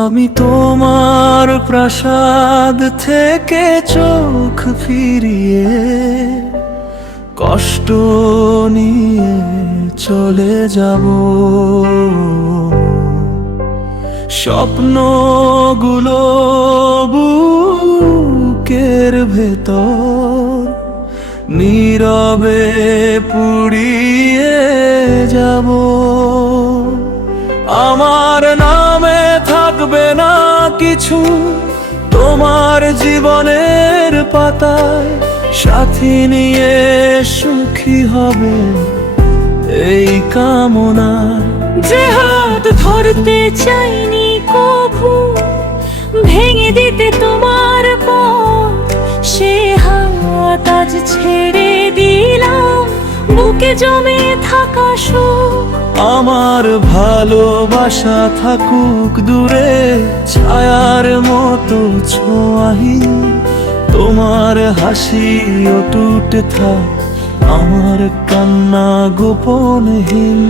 আমি তোমার প্রাসাদ থেকে চোখ ফিরিয়ে কষ্ট নিয়ে চলে যাব। স্বপ্নগুলো বুকের ভেতর নীরবে পুড়িয়ে যাব। আমার নামে থাকবে না কিছু তোমার জীবনের পাতায়, সাথী নিয়ে সুখী হবে এই কামনা। যে হাত ধরতে চাইনি কভু, ভেঙে দিতে তোমার পথ, সে হাত আজ ছেড়ে দিলাম বুকে জমে থাকা সুখ। আমার ভালোবাসা থাকুক দূরে ছায়ার মতো ছোঁয়াহীন, তোমার হাসি অটুট থাক আমার কান্না গোপনহীন।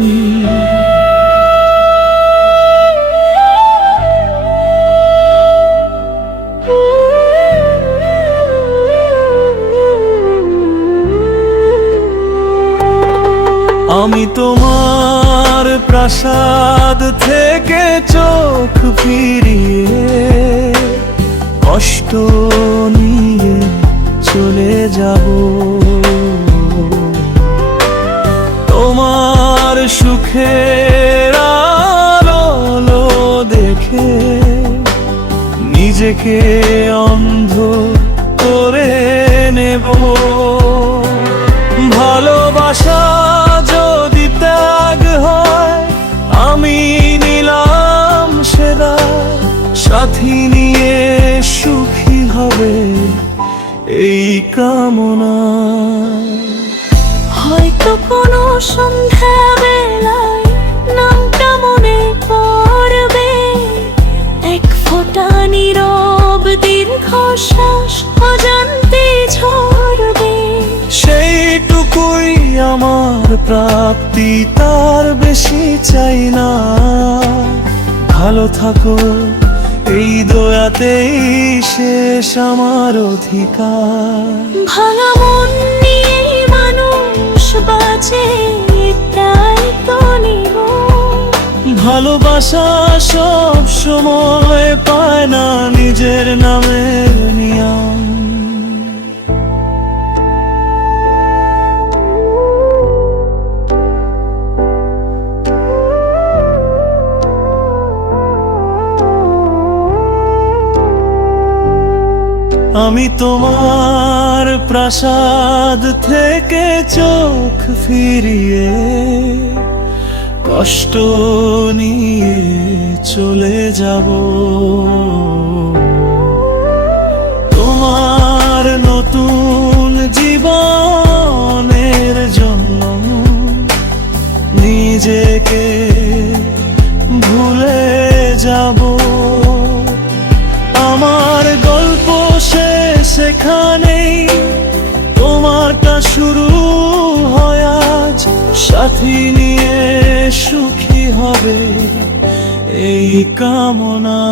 আমি তোমার প্রাসাদ থেকে চোখ ফিরিয়ে কষ্ট নিয়ে চলে যাব। তোমার সুখের আলো দেখে নিজেকে অন্ধ করে নেব। ভালোবাসা যদি ত্যাগ হয় আমি নিলাম সেরা, সাথী নিয়ে সুখী হবে এই কামনা। হয়তো কোনো সন্ধ্যা বেলায় নামটা মনে পড়বে, এক ফোঁটা নীরব দীর্ঘশ্বাস অজান্তে ঝরবে। সেইটুকুই আমার প্রাপ্তি, তার বেশি চাই না। ভালো থাকো এই দয়াতেই শেষ আমার অধিকার। ভাঙা মন নিয়ে মানুষ বাঁচে তাই তো নিব। ভালোবাসা সব সময় পায় না নিজের নামের নিয়ম। আমি তোমার প্রাসাদ থেকে চোখ ফিরিয়ে কষ্ট নিয়ে চলে যাব। তোমার নতুন জীবনের জন্য নিজেকে ভুলে যাব। আমার গল্প শেষ এখানেই, তোমারটা শুরু হয় আজ। সাথী নিয়ে সুখী হবে এই কামনা।